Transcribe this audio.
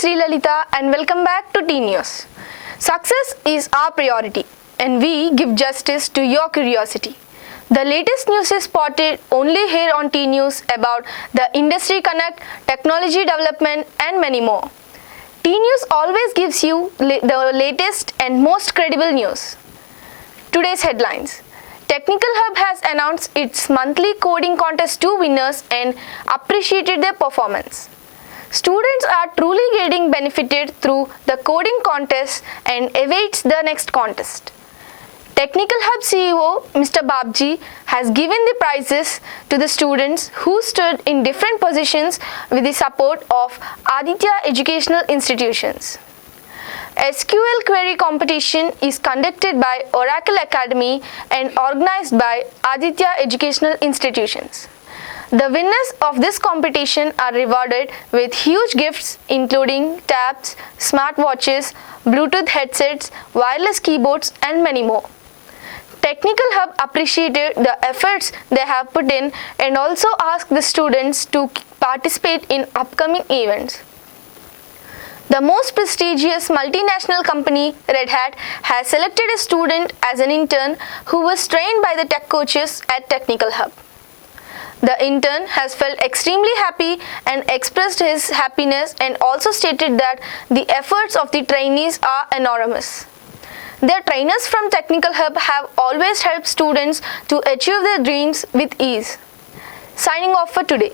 Sri Lalita and welcome back to tnews. Success is our priority and we give justice to your curiosity. The latest news is spotted only here on tnews about the industry connect, technology development and many more. Tnews always gives you the latest and most credible news. Today's headlines. Technical Hub has announced its monthly coding contest to winners and appreciated their performance. Students are truly getting benefited through the coding contest and awaits the next contest. Technical Hub CEO Mr. Babji has given the prizes to the students who stood in different positions with the support of Aditya Educational Institutions. SQL query competition is conducted by Oracle Academy and organized by Aditya Educational Institutions. The winners of this competition are rewarded with huge gifts including tabs, smartwatches, Bluetooth headsets, wireless keyboards and many more. Technical Hub appreciated the efforts they have put in and also asked the students to participate in upcoming events. The most prestigious multinational company, Red Hat, has selected a student as an intern who was trained by the tech coaches at Technical Hub. The intern has felt extremely happy and expressed his happiness and also stated that the efforts of the trainees are enormous. Their trainers from Technical Hub have always helped students to achieve their dreams with ease. Signing off for today.